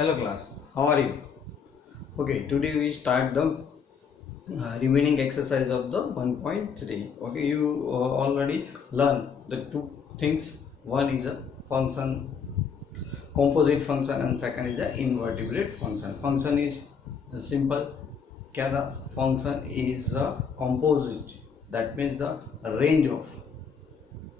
Hello class, how are you? Okay, today we start the remaining exercise of the 1.3. Okay, you already learned the two things. One is a function, composite function, and second is a invertebrate function. Function is simple. क्या था? Function is a composite. That means the range of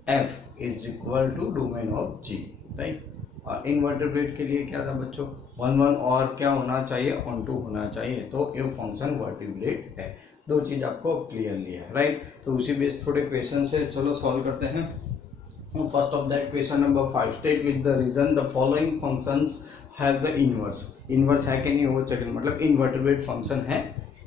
f is equal to domain of g, right? और invertebrate के लिए क्या था बच्चों? 1 और क्या होना चाहिए? ऑन 2 होना चाहिए, तो ये फंक्शन वर्टिब्रेट है। दो चीज आपको क्लियरली है, राइट? तो उसी बेस थोड़े क्वेश्चन से चलो सॉल्व करते हैं। First of that question number 5, state with the reason the following functions have the inverse. Inverse है कि नहीं वो चेक, मतलब इनवर्टिब्रेट फंक्शन है,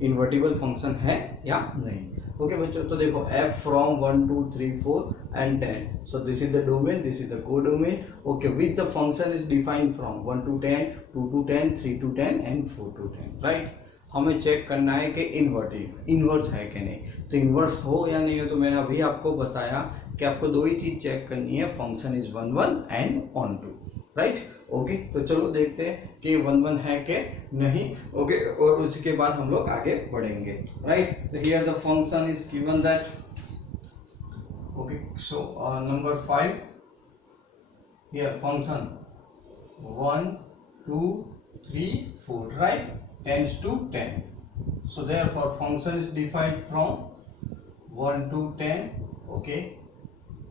इन्वर्टिबल फंक्शन है या नहीं। ओके बच्चों, तो देखो f from 1 2 3 4 and 10, so this is the domain, this is the codomain. Okay, with the function is defined from 1 to 10, 2 to 10, 3 to 10 and 4 to 10, right? हमें check करना है कि इनवर्स है कि नहीं। तो इनवर्स हो या नहीं हो, तो मैंने अभी आपको बताया कि आपको दो ही चीज चेक करनी है, function is 1 1 and on 2, right? Okay, तो चलो देखते हैं कि 1 1 है कि नहीं। ओके, और उसके बाद हम लोग आगे बढ़ेंगे, राइट? तो here the function is given that, okay, so number 5 here function 1 2 3 4, right? Tends to 10. So therefore function is defined from 1 to 10, okay,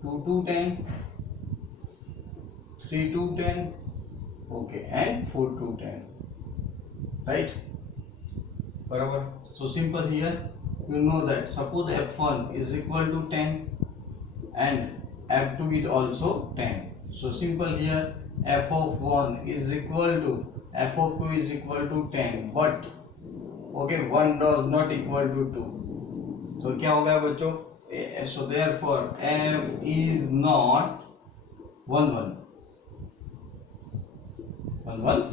2 to 10, 3 to 10, okay, and 4 to 10, right? Barabar. So simple here, you know that suppose f1 is equal to 10 and f2 is also 10. So simple here, f of 1 is equal to f of 2 is equal to 10, but okay, 1 does not equal to 2. तो क्या हो गया बच्चों? So therefore f is not 1 1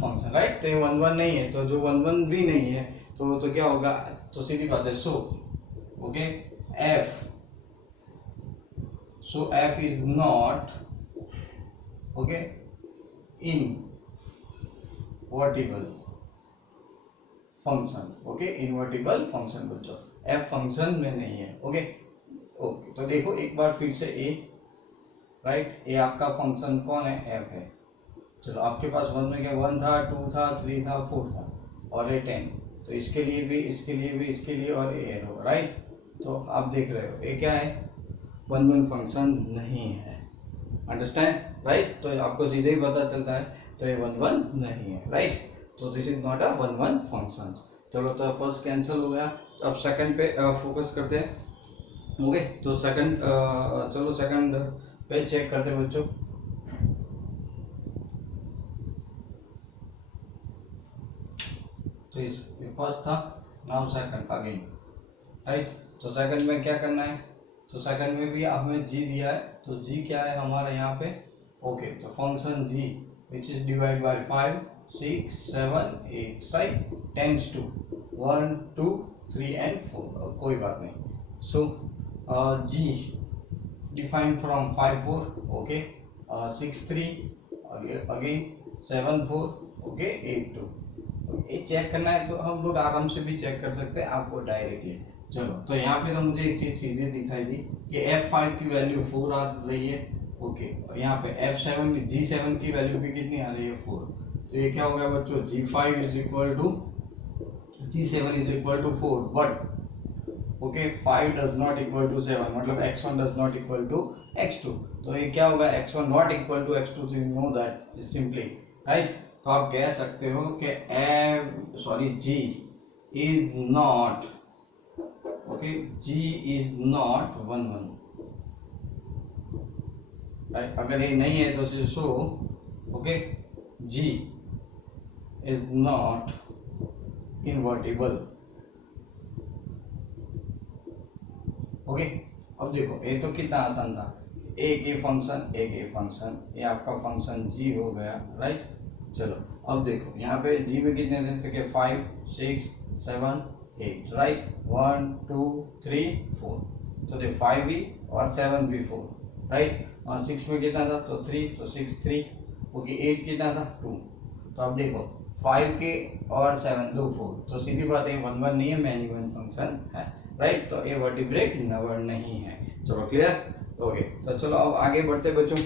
function, right? तो ये 1 1 नहीं है, तो जो 1 1 भी नहीं है तो क्या होगा? तो सीधी बात है, so okay f is not okay invertible function. Okay, invertible function बच्चों, f फंक्शन में नहीं है। ओके ओके, तो देखो एक बार फिर से a, राइट? a आपका फंक्शन कौन है? f है। चलो आपके पास 1 में क्या 1 था, 2 था, 3 था, 4 था और ये 10, तो इसके लिए भी, इसके लिए भी, इसके लिए और ये होगा, राइट? तो आप देख रहे हो ये क्या है? 1 1 फंक्शन नहीं है, अंडरस्टैंड, राइट? तो आपको सीधे ही पता चलता है, तो ये 1 1 नहीं है, राइट? तो this is not a 1 1 function. चलो, तो फर्स्ट कैंसिल हो गया, तो अब सेकंड पे फोकस करते हैं। ओके, तो सेकंड, चलो सेकंड पे चेक करते हैं बच्चों। तो फर्स्ट था, नाउ सेकंड अगेन, राइट? तो सेकंड में क्या करना है? तो सेकंड में भी हमें g दिया है, तो g क्या है हमारा यहाँ पे? ओके, तो function g which is divide by 5 6 7 8, right? Tends to 1 2 3 and 4, कोई बात नहीं। So g defined from 5 4, okay, 6 3 again 7 4, okay, 8 2। ये चेक करना है तो हम लोग आराम से भी चेक कर सकते हैं आपको डायरेक्टली। चलो, तो यहाँ पे तो मुझे एक चीज सीधे दिखाई दी कि f5 की वैल्यू 4 आ रही है, ओके, और यहाँ पे f7 g7 की वैल्यू भी कितनी आ रही है? 4। तो ये क्या हो गया बच्चों? g5 is equal to g7 is equal to 4, but okay 5 does not equal to 7, मतलब x1 does not equal to x2। तो ये क्या होगा? x1 not equal to x2, so you know that simply, right? तो आप कह सकते हो कि g is not, okay, g is not 1 1, राइट? अगर ये नहीं है तो so okay g is not invertible. Okay, अब देखो ये तो कितना आसान था, एक ये फंक्शन, एक ये फंक्शन, ये आपका फंक्शन g हो गया, राइट? चलो अब देखो यहाँ पे g में कितने देते थे? 5 6 7 8, राइट? 1 2 3 4, तो देखो 5 भी और 7 भी 4, राइट? और 6 में कितना था? तो 3, तो 6 3, ओके, 8 कितना था? 2। तो अब देखो 5 के और 7 दो 4, तो सीधी बात है 1 1 नहीं है, मैन इवन फंक्शन है, राइट। तो ये वर्टिब्रेट नंबर नहीं है। चलो क्लियर, ओके। तो चलो अब आगे बढ़ते बच्चों,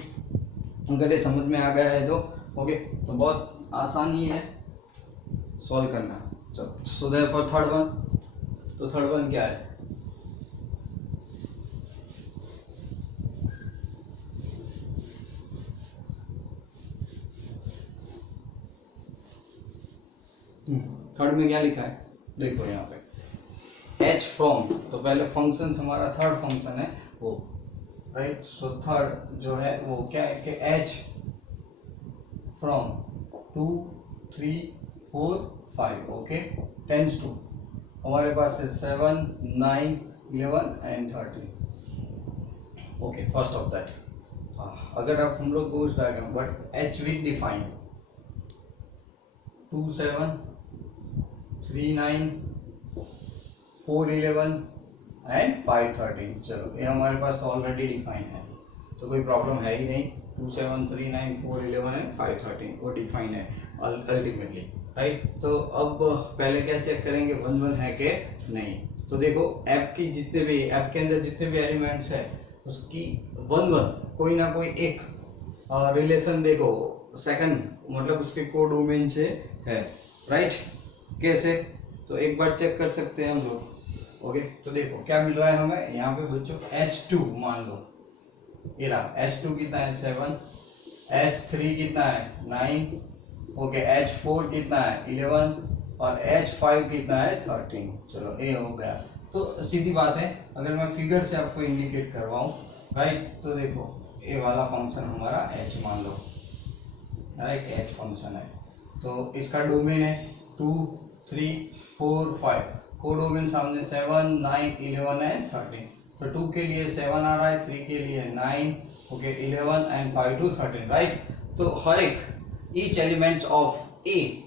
अगर ये समझ में आ गया है तो ओके, तो बहुत आसान ही है सॉल्व करना। चलो सो देयरफॉर थर्ड वन, तो थर्ड वन क्या है, थर्ड में क्या लिखा है, देखो यहाँ पे h फ्रॉम, तो पहले फंक्शन हमारा थर्ड फंक्शन है वो, राइट। सो थर्ड जो है वो क्या है कि h from 2 3 4 5 okay tends to, हमारे पास है 7 9 11 and 13 okay. First of that अगर आप हम लोग को उस diagram but h with define 2 7 3 9 4 11 and 5 13, चलो ये हमारे पास तो ऑलरेडी डिफाइन है, तो कोई प्रॉब्लम है ही नहीं। 2 7 3 9 4 11 एंड 5 13 वो डिफाइन है अल्टीमेटली, राइट। तो अब पहले क्या चेक करेंगे 1 1 है कि नहीं। तो देखो ऐप की जितने भी ऐप के अंदर जितने भी एलिमेंट्स है उसकी 1 1 कोई ना कोई एक रिलेशन देखो सेकंड मतलब उसके कोडोमेन से है, राइट। कैसे, तो एक बार चेक कर सकते हैं हम लोग, ओके। तो देखो क्या मिल रहा है हमें यहाँ पे बच्चों, H2 मान लो ये रहा, H2 कितना है 7, H3 कितना है 9, ओके, H4 कितना है 11 और H5 कितना है 13, चलो ये हो गया। तो सीधी बात है, अगर मैं फिगर से आपको इंडिकेट करवाऊं, राइट, तो देखो ये वाला फंक्शन हमारा H मान लो, राइट, H फंक्शन है, तो इसका डोमेन है 2 3 4 5, कोडोमेन सामने 7 9 11 एंड 13, तो 2 के लिए 7 आ रहा है, 3 के लिए 9, ओके, 11 एंड 5 to 13, राइट। तो हर एक ईच एलिमेंट्स ऑफ ए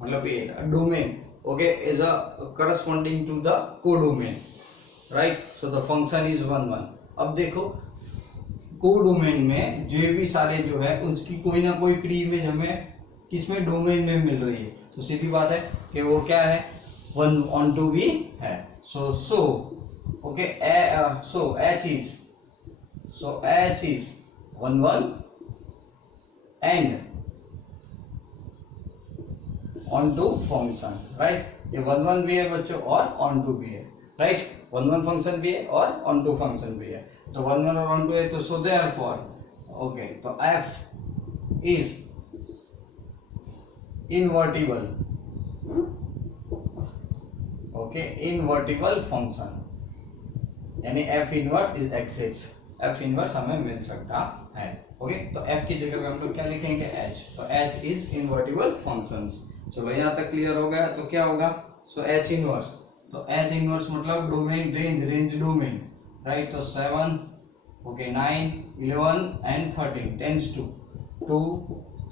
मतलब a domain okay is a corresponding to the codomain, right. So the function is 1 1। अब देखो कोडोमेन में जो भी सारे जो है उसकी कोई ना कोई प्री इमेज हमें किसमें डोमेन में मिल रही है, तो सीधी बात है कि वो क्या है 1 on 2 भी है। So okay, so H is 1 1 and on 2 function, right. ये 1 1 भी है बच्चों और on 2 भी है, राइट। 1 1 फंक्शन भी है और on 2 फंक्शन भी है, तो 1 1 और on 2 है, तो सो देयरफॉर ओके, तो F is invertible, okay, invertible function, यानी F inverse is exist, F inverse हमें मिल सकता है, ओके। तो F की जगह पे हम लोग क्या लिखेंगे H, तो H इज इनवर्टिबल फंक्शंस। चलो यहाँ तक क्लियर हो गया, तो क्या होगा, सो H इनवर्स, तो H इनवर्स मतलब डोमेन रेंज डोमेन, राइट। तो 7 okay 9 11 and 13 tense to 2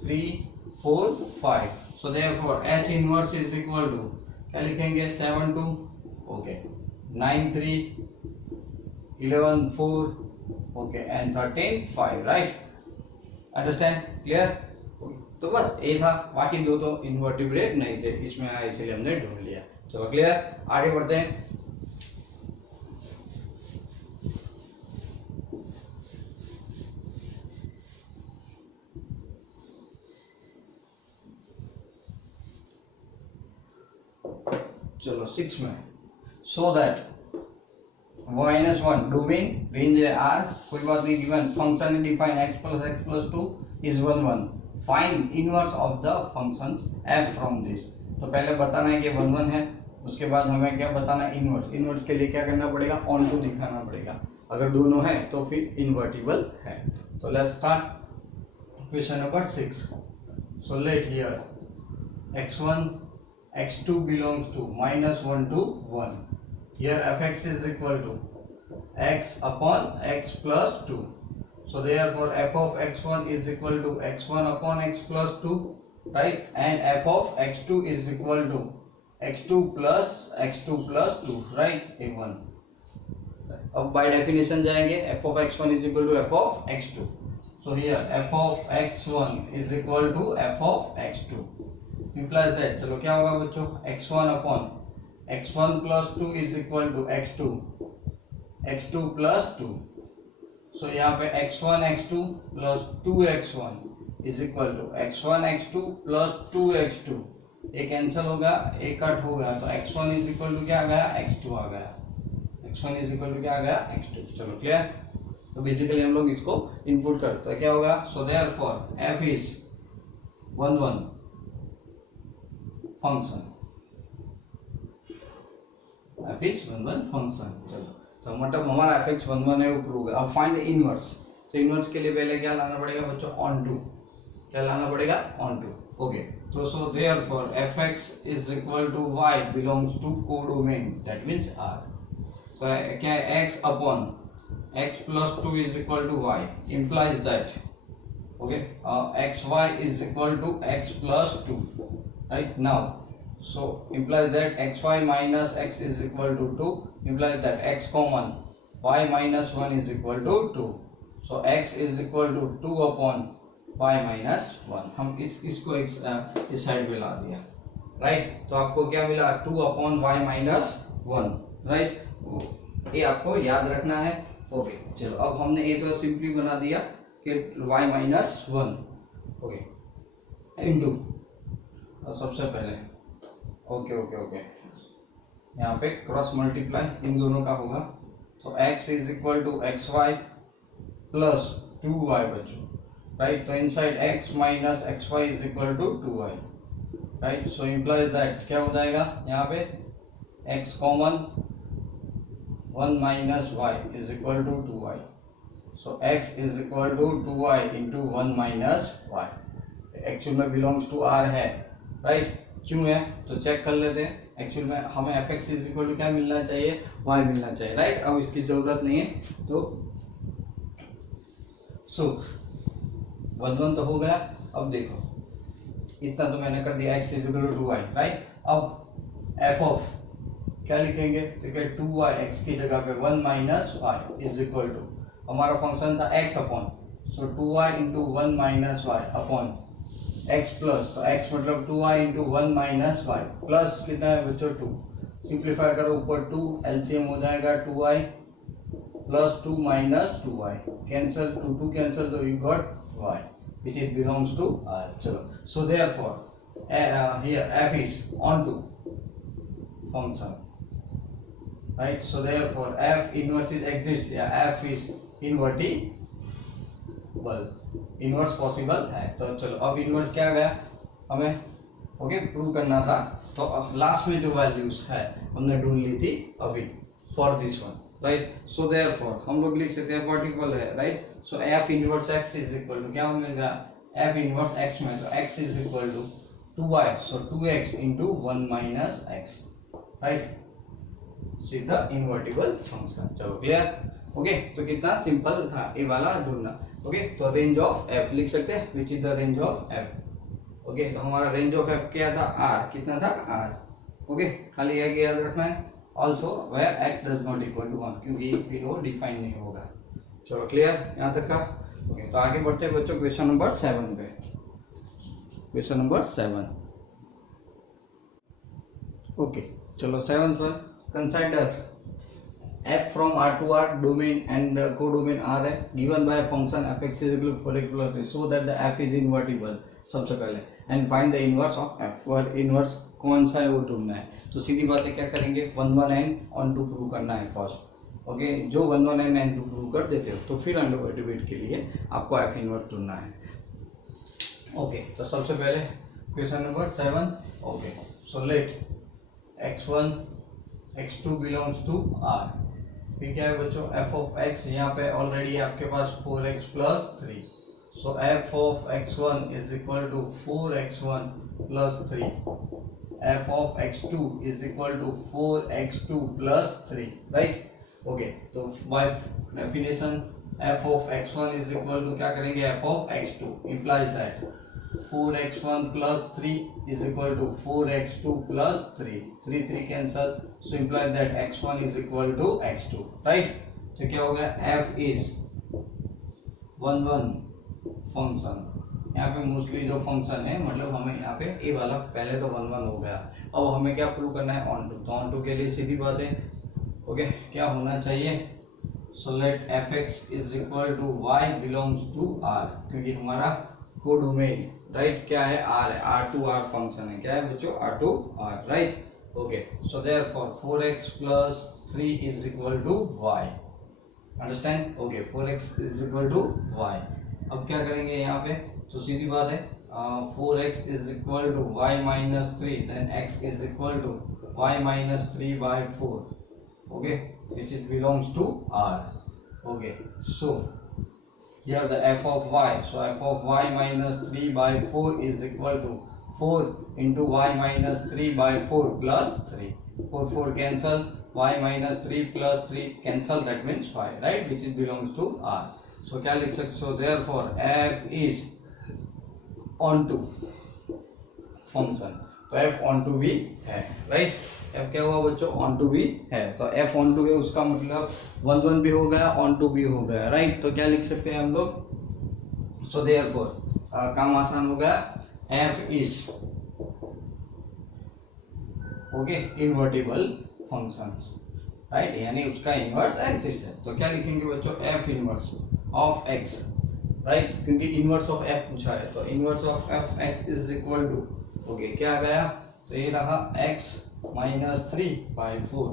3 4 5, so therefore H inverse is equal to क्या लिखेंगे 7 2 okay 9 3 11 4 okay and 13 5, right. Understand, clear. तो बस ये था, बाकी दो तो इनवर्टिब्रेट नहीं थे, इसमें आया इसलिए हमने ढूंढ लिया। चलो क्लियर, आगे बढ़ते हैं। चलो 6 में, सो दैट -1 डोमेन रेंज है R, कोई बात नहीं, given function define x+x+2 is 1 1, find inverse of the functions f from this. तो पहले बताना है कि 1 1 है, उसके बाद हमें क्या बताना है इनवर्स। इनवर्स के लिए क्या करना पड़ेगा, ऑन टू दिखाना पड़ेगा, अगर दोनों है तो फिर इन्वर्टिबल है। तो let's start question number 6। So let here x1 x2 belongs to -1 to 1. Here fx is equal to x upon x plus 2. So therefore f of x1 is equal to x1 upon x plus 2, right? And f of x2 is equal to x2 plus 2, right? A1. अब by definition जाएंगे, f of x1 is equal to f of x2. So here f of x1 is equal to f of x2. implies that, चलो क्या होगा बच्चों, x1 upon x1 plus 2 is equal to x2 plus 2. So यहाँ पे x1 x2 plus 2x1 is equal to x1 x2 plus 2x2. ये cancel होगा, एक cut होगा, तो x1 इज इक्वल टू क्या आ गया, x2 आ गया. x1 इज इक्वल टू क्या आ गया, x2. चलो क्लियर. तो बेसिकली हम लोग इसको इनपुट करते हैं, क्या होगा, सो therefore f is 1 1 function, f is 1 1 function. चलो तो मतलब हमारा f(x) 1 1 है, वो प्रूव होगा. अब फाइंड द इनवर्स. तो इनवर्स के लिए पहले क्या लाना पड़ेगा बच्चों, ऑन टू. क्या लाना पड़ेगा, ऑन टू. ओके, तो so therefore f(x) is equal to y belongs to codomain, that means r. तो क्या है, x upon x plus 2 is equal to y implies that, okay, xy is equal to x plus 2, right? Now so implies that xy minus x is equal to 2, implies that x common, y minus 1 is equal to 2. So x is equal to 2 upon y minus 1. हम इसको इस side पे ला दिया, right. तो आपको क्या मिला, 2 upon y minus 1, right. ये आपको याद रखना है. ओके, चलो अब हमने ये तो सिंपली बना दिया कि y माइनस 1, ओके, इनटू सबसे पहले, ओके ओके ओके, यहाँ पे क्रॉस मल्टीप्लाई इन दोनों का होगा. तो x is equal to x y plus 2y बच्चों, राइट. तो inside x minus x y is equal to 2y, right. So implies that क्या हो जाएगा यहाँ पे, x common 1 minus y is equal to 2y. So x is equal to 2y into 1 minus y. Actual में belongs to r है, right. क्यों है तो चेक कर लेते हैं. एक्चुअल में हमें f(x) इज इक्वल टू क्या मिलना चाहिए, y मिलना चाहिए, राइट. अब इसकी जरूरत नहीं है. तो सो 1 1 तो हो गया. अब देखो इतना तो मैंने कर दिया, x is equal to 2y, right. अब f ऑफ क्या लिखेंगे, तो क्या 2y x की जगह पे 1 minus y is equal to, हमारा फंक्शन था x upon, so 2y into 1 minus y upon x plus, तो x मतलब 2y into 1 minus y plus कितना है बच्चों 2. सिंप्लीफाई करो, ऊपर 2 एलसीएम हो जाएगा 2y plus 2 minus 2y, cancel 2 2 cancel, तो you got y which it belongs to r. चलो, so therefore here f is onto function, right. So therefore f inverse is exists, या f is invertible, inverse possible है. तो चलो अब inverse क्या गया हमें, ओके, प्रूव करना था. तो अब लास्ट में जो वैल्यूज है हमने ढूंढ ली थी अभी for this one, right. So therefore हम लोग लिख सकते हैं पार्टिकल है, right. So f inverse x is equal to क्या मिलेगा, f इनवर्स x में, तो x is equal to 2y, so 2x into 1 minus x, right. सीधा इन्वर्टिबल फंक्शन. चलो क्लियर, ओके. तो कितना सिंपल था ये वाला ढूंढना, ओके. तो रेंज ऑफ f लिख सकते हैं, which is the range of f, okay. तो हमारा रेंज ऑफ f क्या था, r, कितना था r, ओके. खाली ये याद रखना है. Also where x does not equal to 1, क्योंकि फिर वो डिफाइन नहीं होगा. चलो क्लियर यहाँ तक का, ओके. तो आगे बढ़ते हैं बच्चों क्वेश्चन नंबर 7 पे. Question number 7, okay. चलो 7 पर consider f from r to r domain and codomain r है, given by a function f(x) is equal to 4x plus 3, so that the f is invertible सबसे पहले, and find the inverse of f. और inverse कौन सा है वो ढूंढना है. तो सीधी बात है क्या करेंगे, 1 1 and on 2 प्रूव करना है फर्स्ट, ओके. जो 1 1 and 2 प्रूव कर देते हो तो फिर अंडरवर्टिबल के लिए आपको f इनवर्स ढूंढना है, ओके. तो सबसे पहले question number 7, okay. So let x1 x2 belongs to r. फिर क्या है बच्चों, f ऑफ x, यहाँ पे ऑलरेडी आपके पास 4x plus 3, so f of x1 is equal to 4x1 plus 3, f of x2 is equal to 4x2 plus 3, right, okay. तो by definition f of x1 is equal to क्या करेंगे, f of x2, implies that 4x1 plus 3 is equal to 4x2 plus 3, 3 3 cancel, so implies that x1 is equal to x2, right. तो क्या हो गया, f is 1 1 function यहाँ पे mostly जो function है मतलब हमें यहाँ पे ए वाला पहले तो 1 1 हो गया, अब हमें क्या प्रूव करना है ऑन टू, तो ऑन टू के लिए सीधी बात है ओके क्या होना चाहिए, so let fx is equal to y belongs to r, क्योंकि हमारा कोडोमेन राइट क्या है r है, r टू r फंक्शन है, क्या है बच्चों r to r right okay, so therefore 4x plus 3 is equal to y, understand okay 4x is equal to y। अब क्या करेंगे यहाँ पे, तो सीधी बात है 4x is equal to y minus 3 then x is equal to y minus 3 by 4 okay which is belongs to r okay, so here the f of y, so f of y minus 3 by 4 is equal to 4 into y minus 3 by 4 plus 3, 4 cancel, y minus 3 plus 3 cancel, that means 5 right, which is belongs to r, so क्या लिख सकते, so therefore f is onto function, तो f onto भी है right, f क्या हुआ बच्चों on to भी है, तो f ऑन टू है उसका मतलब 1 1 भी हो गया ऑन टू भी हो गया राइट, तो क्या लिख सकते हैं हम लोग, सो देयरफॉर काम आसान हो गया, f is okay invertible functions right, यानी उसका इनवर्स एक्सिस है, तो क्या लिखेंगे बच्चों f inverse of x right, क्योंकि इनवर्स ऑफ f पूछा है, तो inverse of f x is equal to okay क्या आ गया, तो ये रहा x minus 3 by 4,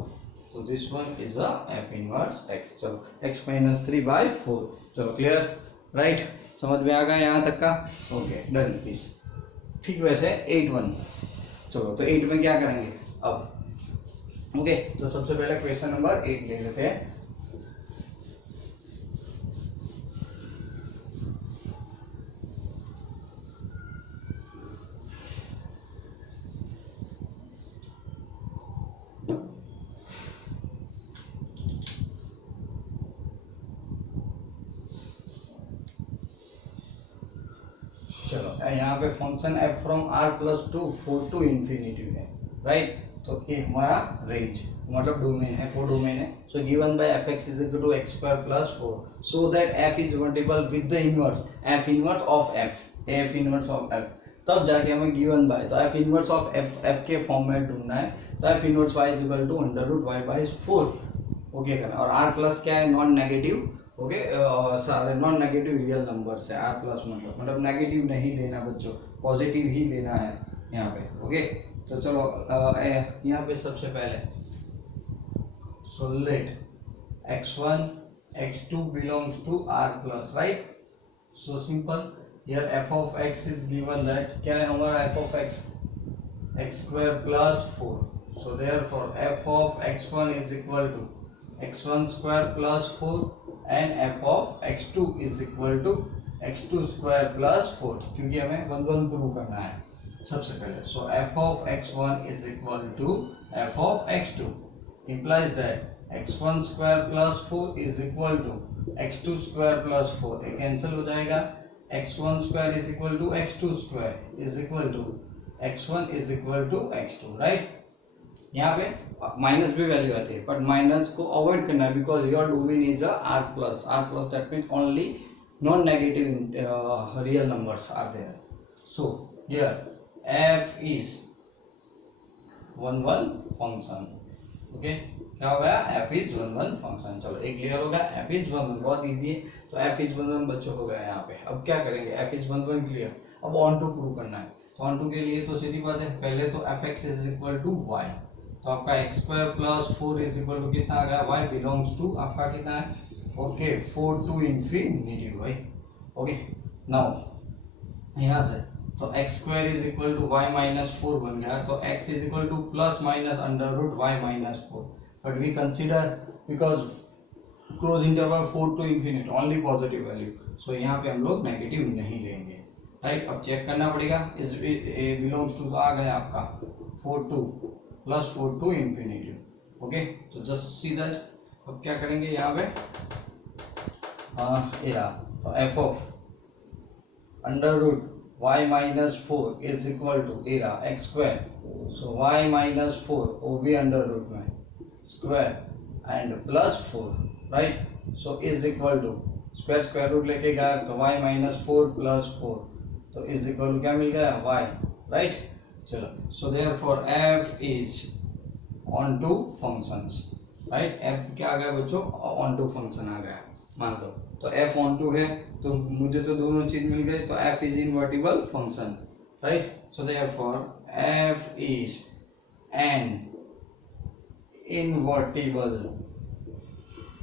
so this one is a f inverse x, चलो x minus 3 by 4, चलो क्लियर राइट, समझ में आ गया यहाँ तक का ओके डन प्लीज ठीक, वैसे 8 1 चलो, तो 8 में क्या करेंगे अब ओके, तो सबसे पहले क्वेश्चन नंबर 8 ले लेते हैं, चलो यहाँ पे function f from r plus 2 4 to infinity है राइट, तो ये हमारा रेंज मतलब डोमेन है, फोर डोमेन है, so given by fx is equal to x square plus 4, so that f is multiple with the inverse f inverse of f inverse of f, तब जाके हमें गिवन बाय, तो f inverse of f के form में ढूंढना है, तो f inverse y is equal to under root y by 4 okay करना, और r प्लस क्या है non negative okay, non negative real number है, r प्लस मतलब नेगेटिव नहीं लेना बच्चों, पॉजिटिव ही लेना है यहाँ पे ओके, तो चलो यहाँ पे सबसे पहले so let x1 x2 belongs to r plus right, so simple here f of x is given that क्या है हमारा f of x x square plus 4, so therefore f of x1 is equal to x1 square plus 4 and f of x2 is equal to x2 square plus 4, क्योंकि हमें 1 1 prove करना है सबसे पहले, so f of x1 is equal to f of x2 implies that x1 square plus 4 is equal to x2 square plus 4, ये cancel हो जाएगा, x1 square is equal to x2 square is equal to x1 is equal to x2 right, यहाँ पे minus भी value आती है but minus को avoid करना है because your domain is r plus that means only non negative real numbers are there, so here f is 1 1 function okay, क्या हो गया f इज 1 1 फंक्शन, चलो एक क्लियर हो गया, f इज 1 1 बहुत इजी है, तो f इज 1 1 बच्चों हो गया यहाँ पे, अब क्या करेंगे f इज 1 1 क्लियर, अब ऑन टू प्रूव करना है, तो ऑन टू के लिए तो सीधी बात है पहले तो fx is equal to y, तो आपका x square plus 4 is equal to कितना आ गया y बिलोंग्स टू आपका कितना है ओके 4 टू इंफिनिटी भाई ओके, नाउ यहाँ से तो x square is equal to y minus 4 बन गया, तो x is equal to plus minus under root y minus 4, but we consider because close interval 4 to infinity only positive value, सो यहाँ पे हम लोग नेगेटिव नहीं लेंगे राइट, अब चेक करना पड़ेगा, इज बिलोंग्स टू आ गया आपका 4 to plus 4 to infinity okay, तो जस्ट सी दैट, अब क्या करेंगे यहाँ पे तो f of under root y minus 4 is equal to x square, so y minus 4 वो भी अंडर रूट में square and plus 4 right, so is equal to square square root लेके गया तो y माइनस 4 प्लस 4, तो इज इक्वल टू क्या मिल गया y, राइट। चलो, so therefore f is onto functions, right. f क्या आ गया बच्चों, ऑन टू फंक्शन आ गया मान लो। तो f ऑन टू है तो मुझे तो दोनों चीज मिल गई, तो f is invertible function, right. So therefore f is an invertible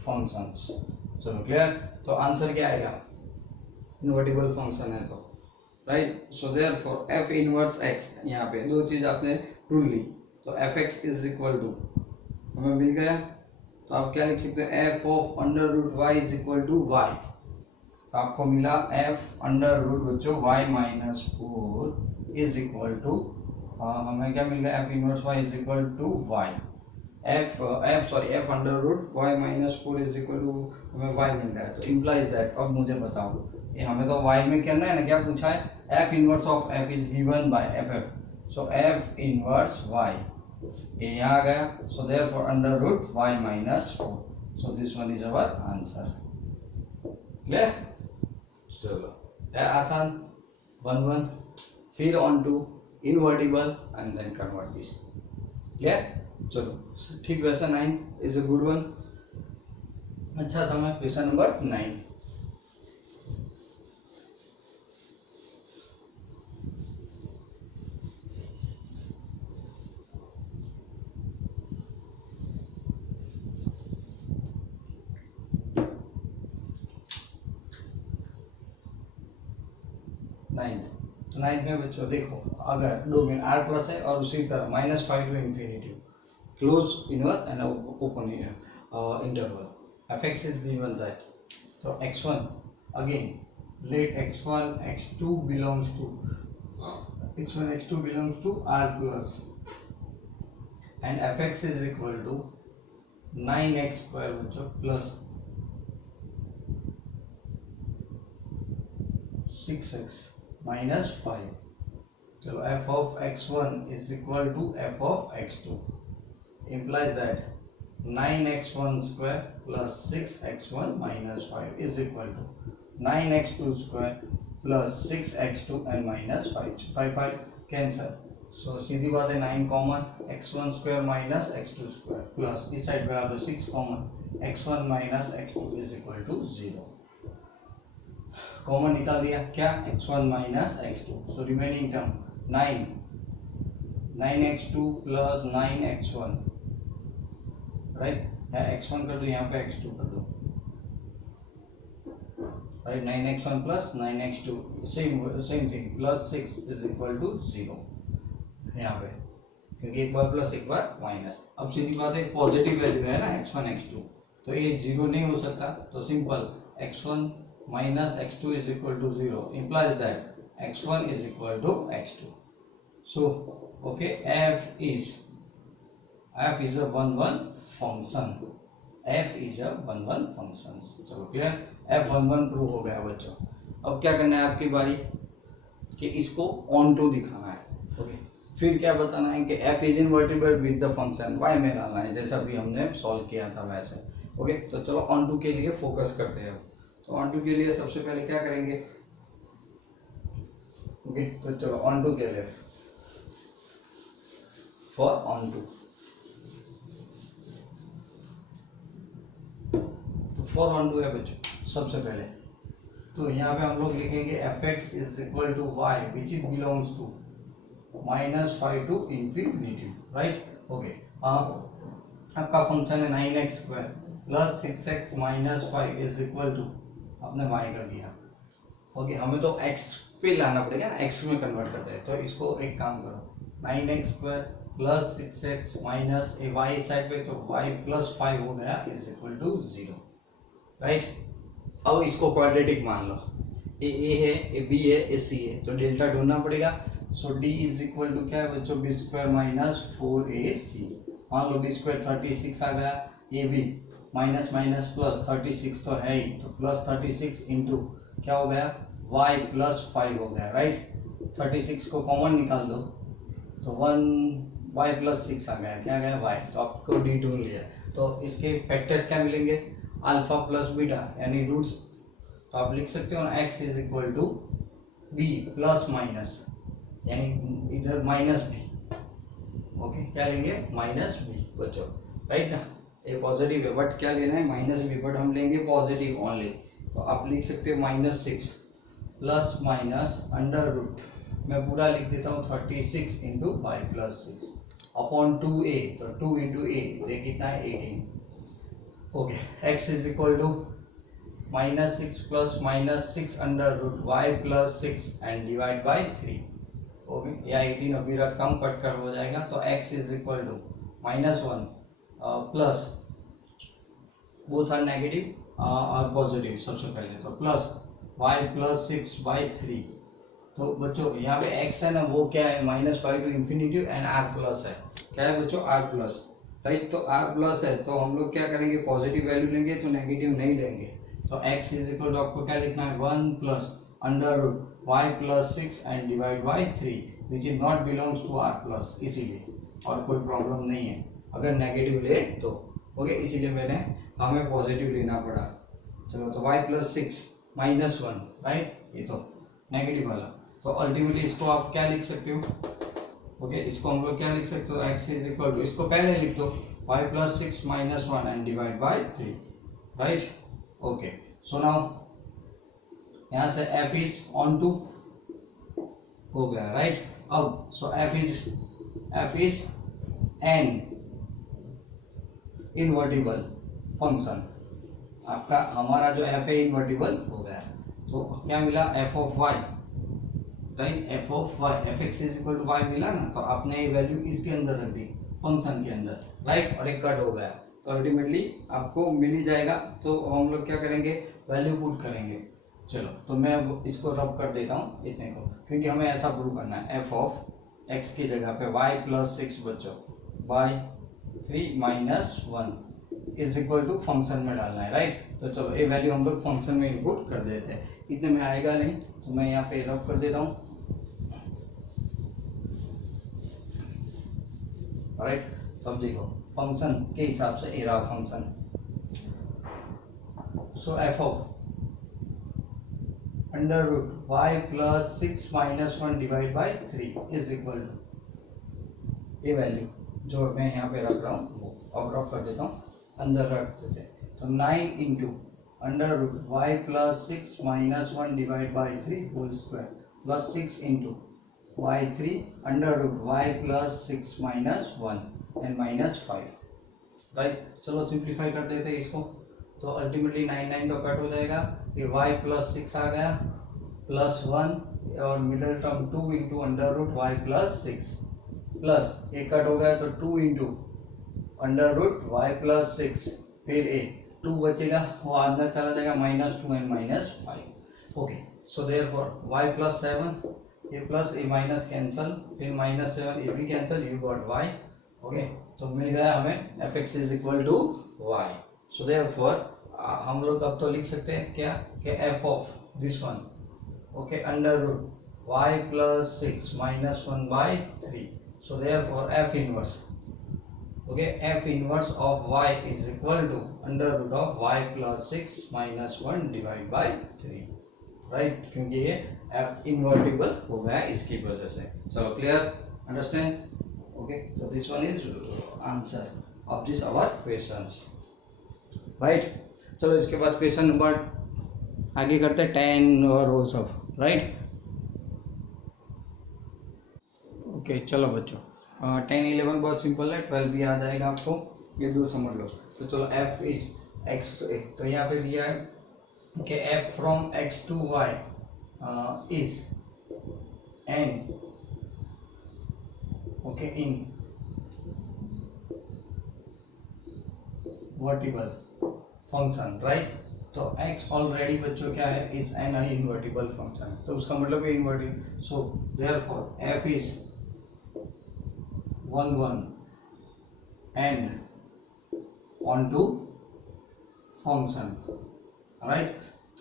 functions. चलो क्लियर, तो आंसर क्या आएगा, इनवर्टिबल फंक्शन है तो, right. So therefore f inverse x, यहाँ पे दो चीज आपने ढूंढ ली, तो fx इज इक्वल टू हमें मिल गया, तो आप क्या लिख सकते हैं, f of under root y is equal to y। तो आपको मिला f अंडर रूट बच्चों y minus 4 is equal to, हमें क्या मिल गया, f inverse y is equal to y। f under root y minus 4 is equal to हमें y मिल गया, तो इम्प्लाइज दैट। अब मुझे बताओ, ये हमें तो y में करना है ना, क्या पूछा है, f inverse of f is given by ff, so f inverse y ये यहाँ आ गया, so therefore under root y minus 4, so this one is our answer. Clear, चलो है आसान, 1 1 फिर onto invertible and then convert this. Clear, चलो ठीक, वैसा 9 इज अ गुड वन। अच्छा समय, क्वेश्चन नंबर 9। तो नाइन्थ में बच्चों देखो, अगर डोमेन r प्लस है और उसी तरह -5 to infinity, close inverse and open interval, fx is given that, so x1 again let x1 x2 belongs to r plus, and fx is equal to 9x square बच्चों plus 6x minus 5। चलो f of x1 is equal to f of x2, implies that 9x1 square plus 6x1 minus 5 is equal to 9x2 square plus 6x2 and minus 5 5 cancel, so सीधी बात है 9 common, x1 square minus x2 square plus इस side पे आ तो 6 common, x1 minus x2 is equal to 0। Common निकाल दिया, क्या x1 minus x2, so remaining term 9x2 plus 9x1, right, x1 कर दो यहाँ पे x2 कर दो, right, 9x1 plus 9x2 same thing plus 6 is equal to 0 यहाँ पे, क्योंकि एक बार प्लस एक बार माइनस। अब सीधी बात है, पॉजिटिव वैल्यू है ना x1 x2, तो ये 0 नहीं हो सकता, तो simple x1 minus x2 is equal to 0 implies that x1 is equal to x2, so okay, f is a 1 1 function, f is a 1 1 function। चलो क्लियर, f 1 1 प्रूव हो गया बच्चों। अब क्या करना है आपकी बारी, कि इसको ऑन टू दिखाना है, ओके। फिर क्या बताना है कि f is invertible with the function y में डालना है, जैसा अभी हमने सॉल्व किया था वैसे, ओके। तो चलो ऑन टू के लिए फोकस करते हैं। तो ऑन टू के लिए सबसे पहले क्या करेंगे, ओके, तो चलो ऑन टू के लिए, फॉर ऑन टू, तो फॉर ऑन टू है बच्चों सबसे पहले, तो यहाँ पे हम लोग लिखेंगे fx is equal to y which is belongs to -5 to infinity, right, okay. आपका फंक्शन है 9x square plus 6x minus 5 is equal to, आपने y कर दिया, ओके। हमें तो x पे लाना पड़ेगा ना, x में कन्वर्ट करते हैं, तो इसको एक काम करो, 9x square plus 6x minus y side पे, तो y प्लस 5 हो गया इज इक्वल टू 0, राइट। अब इसको क्वाड्रेटिक मान लो, a है, a b है, a c है, तो डेल्टा ढूंढना पड़ेगा, सो d इज इक्वल टू क्या है बच्चों, b स्क्वायर माइनस 4ac, मान लो b स्क्वायर 36 आ गया, a b minus minus plus 36 तो है ही, तो प्लस 36 इंटू क्या हो गया, y प्लस 5 हो गया, राइट। 36 को कॉमन निकाल दो, तो 1 y प्लस 6 आ गया, क्या आ गया y, तो आपको d ढूंढ लिया। तो इसके फैक्टर्स क्या मिलेंगे, अल्फा प्लस बीटा यानी रूट्स, तो आप लिख सकते हो ना x is equal to b plus minus, यानी इधर माइनस बी, ओके क्या लेंगे माइनस बी बच्चों, राइट ना, ये पॉजिटिव है बट क्या लेना है माइनस बी, बट हम लेंगे पॉजिटिव ओनली, तो आप लिख सकते हो -6 प्लस माइनस अंडर रूट, मैं पूरा लिख देता हूँ 36 into Y plus 6 upon 2a, तो 2 इंटू ए कितना है 18, okay x is equal to -6 plus -6 under root y plus 6 and divide by 3, okay या 18 अभी रखता हूँ कट कर हो जाएगा, तो x is equal to -1 plus both are negative और पॉजिटिव, सबसे पहले तो प्लस y प्लस 6 बाई 3, तो बच्चों यहाँ पे x है ना वो क्या है -5 to infinity and r plus है, क्या है बच्चों r प्लस, राइट, तो r प्लस है तो हम लोग क्या करेंगे पॉजिटिव वैल्यू लेंगे तो नेगेटिव नहीं लेंगे, तो x इज इक्वल टू आपको क्या लिखना है 1 plus under root y plus 6 and divide by 3 which is not belongs to r plus, इसीलिए और कोई प्रॉब्लम नहीं है अगर नेगेटिव ले तो, ओके इसीलिए मैंने हमें पॉजिटिव लेना पड़ा। चलो तो y प्लस 6 -1, राइट, ये तो नेगेटिव वाला, तो अल्टीमेटली इसको आप क्या लिख सकते हो, ओके इसको हम लोग क्या लिख सकते हो x इज इक्वल टू, इसको पहले लिख दो y plus 6 -1 and divide by 3, right, okay so now यहाँ से f इज ऑन टू हो गया, राइट, अब सो f is an invertible function, आपका हमारा जो f है इनवर्टिबल हो गया, तो क्या मिला f of y, right, f of y fx is equal to y मिला ना, तो आपने ये वैल्यू इसके अंदर रख दी फंक्शन के अंदर, राइट, और एक कट हो गया, तो अल्टीमेटली आपको मिल ही जाएगा, तो हम लोग क्या करेंगे वैल्यू पुट करेंगे। चलो तो मैं अब इसको रब कर देता हूँ इतने को, क्योंकि हमें ऐसा प्रूव करना है f ऑफ x की जगह पे y प्लस 6 बच्चों by 3 minus 1 is equal to function में डालना है, राइट, तो चलो ये वैल्यू हम लोग फंक्शन में इनपुट कर देते हैं, इतने में आएगा नहीं तो मैं यहाँ पे रब कर देता हूँ, राइट, अब देखो फंक्शन के हिसाब से एरा function, so f of under root y plus 6 minus 1 divide by 3 is equal to ये वैल्यू जो मैं यहाँ पे रख रहा हूँ वो अब रख कर देता हूँ, अंदर रख देते हैं, तो 9 into under root y plus 6 minus 1 divide by 3 whole square plus 6 into y 3 under root y plus 6 minus 1 and minus 5, right, चलो सिंप्लीफाई कर देते हैं इसको, तो अल्टीमेटली 9 तो कट हो जाएगा, ये y प्लस 6 आ गया प्लस 1 और middle term 2 into under root y plus 6 plus ये कट हो गया तो 2 into under root y plus 6, फिर ए 2 बचेगा वो अंदर चला जाएगा -2 and -5, okay so therefore y plus 7 ये प्लस ए माइनस कैंसल, फिर -7 ये भी cancel, you got y, okay तो मिल गया हमें fx is equal to y, so therefore हम लोग अब तो लिख सकते हैं क्या कि f of this one, okay under root y plus 6 minus 1 by 3, so therefore f inverse, okay, f inverse of y is equal to under root of y plus 6 minus 1 divided by 3, right, क्योंकि ये f invertible हो गया इसकी वजह से, चलो clear understand, okay, so this one is answer of this our questions, right, चलो इसके बाद क्वेश्चन नंबर आगे करते हैं 10 और वो सब, राइट, ओके चलो बच्चों 10 11 बहुत सिंपल है, 12 भी आ जाएगा आपको, ये दो समझ लो, तो चलो f इज x तो यहाँ पे दिया है कि f from x to y is n, okay invertible function, right, तो x ऑलरेडी बच्चों क्या है इज एन इनवर्टिबल फंक्शन, तो उसका मतलब है invertible, so therefore f is 1 1 and onto function, राइट,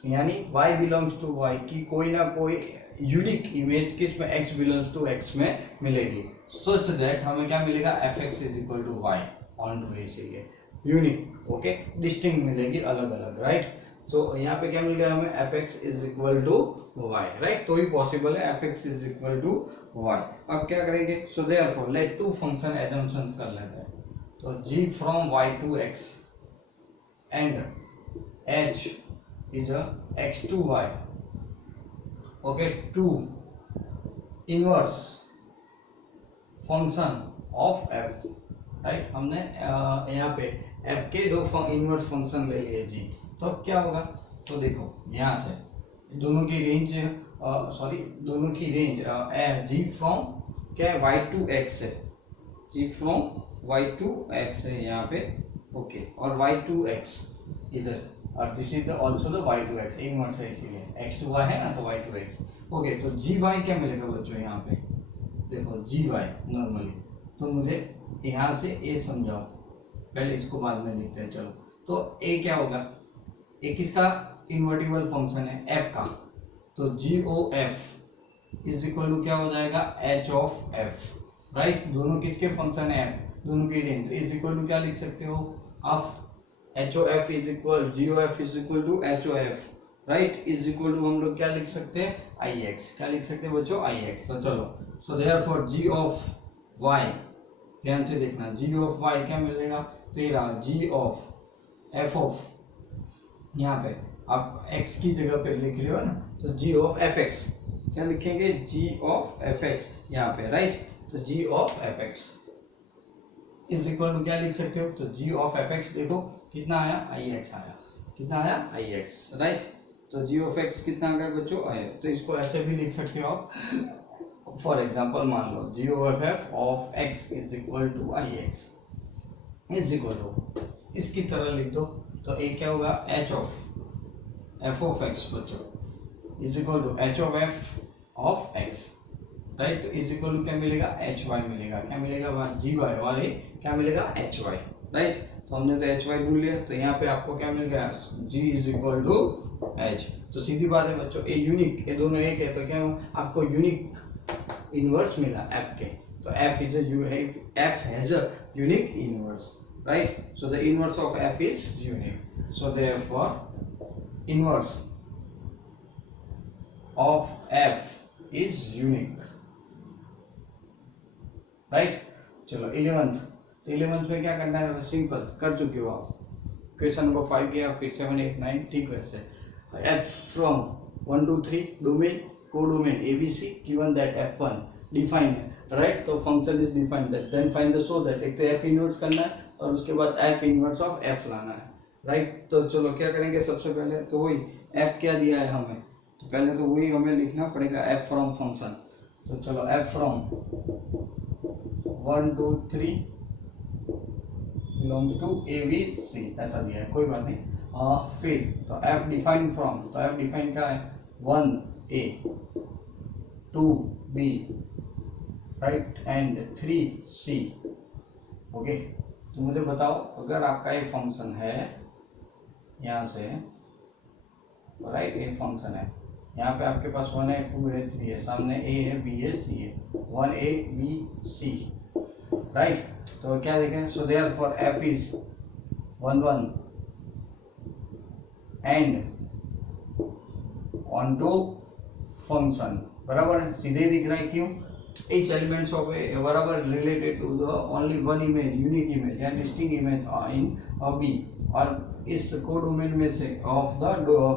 यानी y बिलोंग्स टू y की कोई ना कोई यूनिक इमेज किसमें x बिलोंग्स टू x में मिलेगी, सच दैट हमें क्या मिलेगा fx is equal to y onto इसीलिए यूनिक, ओके डिस्टिंक्ट मिलेगी अलग अलग, राइट, तो यहाँ पे क्या मिल गया हमें fx is equal to y, right. तो ही पॉसिबल है fx is equal to y। अब क्या करेंगे, so therefore let two function assumptions कर लेते हैं। तो g from y to x and h is x to y, okay, two inverse function of f, right. हमने यहाँ पे f के दो इनवर्स फंक्शन ले लिए जी। तो अब क्या होगा, तो देखो यहाँ से दोनों की रेंज दोनों की रेंज g फ्रॉम क्या है y टू x है, g from y to x है यहाँ पे, ओके, और y टू x इधर, और this is also the y to x, inverse है इसीलिए x टू y है ना, तो y टू x, ओके। तो gy क्या मिलेगा बच्चों, यहाँ पे देखो gy नॉर्मली, तो मुझे यहाँ से a समझाओ, पहले इसको बाद में लिखते हैं, चलो। तो a क्या होगा, a किसका इन्वर्टिबल फंक्शन है, f का, तो g o f is equal to क्या हो जाएगा, h ऑफ f, राइट। दोनों किसके फंक्शन है, f, दोनों की रेंज, तो इज इक्वल टू क्या लिख सकते हो आप, h o f is equal g o f is equal to h o f, right, is equal to हम लोग क्या लिख सकते हैं, ix, क्या लिख सकते हैं बच्चों, ix। तो चलो, so therefore g of y, ध्यान से देखना, g ऑफ y क्या मिलेगा, तो ये रहा g ऑफ f ऑफ, यहाँ पे आप x की जगह पे लिख रहे हो ना, तो g ऑफ fx, क्या लिखेंगे, g ऑफ fx यहाँ पे, राइट। तो g of fx is equal to क्या लिख सकते हो, तो g ऑफ fx देखो कितना आया, ix आया, कितना आया, ix, राइट। तो g ऑफ x कितना आ गया बच्चों, आया। तो इसको ऐसे भी लिख सकते हो आप, फॉर एग्जाम्पल मान लो g of f of x is equal to ix, is equal to इसकी तरह लिख दो, तो एक क्या होगा, h of f of x बच्चों is equal to h of f of x, right. तो इज इक्वल टू क्या मिलेगा, hy मिलेगा, क्या मिलेगा, gy, और ये क्या मिलेगा, hy, राइट। तो हमने तो hy ढूंढ लिया, तो यहाँ पे आपको क्या मिल गया, g is equal to h। तो सीधी बात है बच्चों, ये यूनिक, ये दोनों एक है, तो क्या आपको यूनिक इनवर्स मिला f के, तो f has a unique inverse, right? So the inverse of f is unique, so therefore inverse of f is unique, right? चलो 11th में क्या करना है, सिंपल कर चुके हो आप, क्वेश्चन नंबर 5 किया, फिर 7, 8, 9, ठीक वैसे f from 1 to 3 domain, codomain ABC given that f1 define है, राइट। तो function is defined that, then find the so that, एक तो f इनवर्स करना है और उसके बाद f इनवर्स ऑफ f लाना है, राइट। तो चलो क्या करेंगे, सबसे पहले तो वही f क्या दिया है हमें, तो पहले तो वही हमें लिखना पड़ेगा f फ्रॉम फंक्शन। तो चलो f from 1 2 3 belongs to ABC, ऐसा दिया है, कोई बात नहीं। फिर तो f डिफाइन फ्रॉम, तो f डिफाइन क्या है, 1a 2b, right, and 3c, okay. तो मुझे बताओ, अगर आपका ये फंक्शन है यहाँ से, राइट, ये फंक्शन है, यहाँ पे आपके पास 1 है 2 है 3 है, सामने a है b है c है, 1a b c, राइट। तो क्या देखें, so therefore f is 1 1 and onto function, बराबर सीधे दिख रहा है, क्यों, each elements of a बराबर related to the only one image, unique image या distinct image in B, और इस कोडोमेन में से of the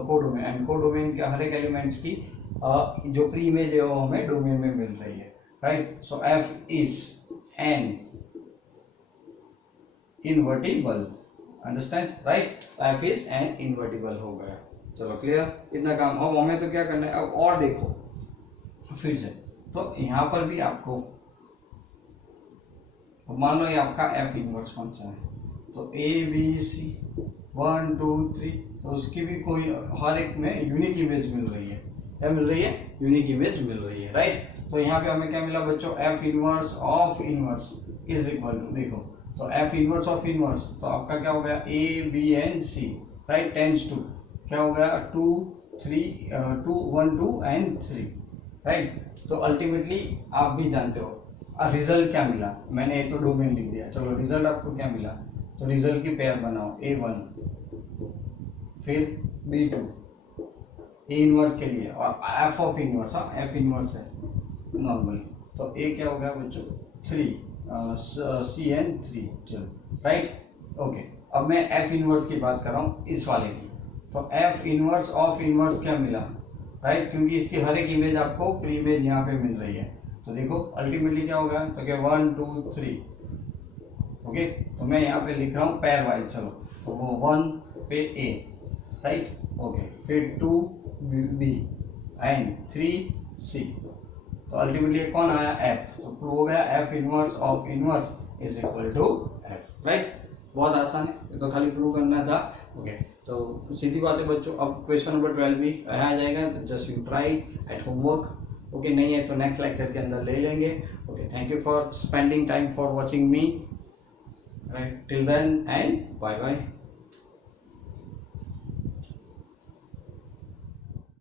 codomain, and codomain के हर एक एलिमेंट्स की जो प्री इमेज है वो हमें डोमेन में मिल रही है, right. So f is an invertible, understand, right. f is an invertible हो गया, चलो क्लियर, इतना काम। अब हमें तो क्या करना है, अब और देखो फिर से, तो यहाँ पर भी आपको मान लो ये आपका f इनवर्स फंक्शन है, तो a b c 1 2 3, तो उसकी भी कोई हर एक में यूनिक इमेज मिल रही है, क्या मिल रही है, यूनिक इमेज मिल रही है, राइट। तो यहाँ पे हमें क्या मिला बच्चों, f inverse of inverse is equal to, देखो तो f इनवर्स ऑफ इनवर्स, तो आपका क्या हो गया, a b and c, right, tends to क्या हो गया, 2 3 2 1 2 एंड 3, राइट। तो अल्टीमेटली आप भी जानते हो रिजल्ट क्या मिला, मैंने एक तो डोमेन लिख दिया, चलो रिजल्ट आपको क्या मिला, तो रिजल्ट की पेयर बनाओ, a1 फिर B2 ए इनवर्स के लिए, और एफ ऑफ इनवर्स, हाँ एफ इनवर्स है नॉर्मली, तो ए क्या हो गया बच्चों 3 CN3, चलो राइट ओके। अब मैं एफ इनवर्स की बात कर रहा हूँ इस वाले की, तो एफ इनवर्स ऑफ इनवर्स क्या मिला राइट, क्योंकि इसकी हर एक इमेज आपको फ्री इमेज यहाँ पे मिल रही है, तो देखो अल्टीमेटली क्या होगा, तो क्या 1 2 3 ओके, तो मैं यहाँ पे लिख रहा हूँ पेयर वाइज, चलो तो वो 1 पे ए राइट ओके, फिर 2 बी एंड 3 सी, तो अल्टीमेटली कौन आया एफ, तो प्रूव हो गया f inverse of inverse is equal to f right. बहुत आसान है, ये तो खाली प्रूव करना था ओके। तो सीधी बात है बच्चों, अब क्वेश्चन नंबर 12 भी आ जाएगा, तो just you try it homework okay, नहीं है तो नेक्स्ट लेक्चर के अंदर ले लेंगे okay. Thank you for spending time for watching me right, till then and bye bye.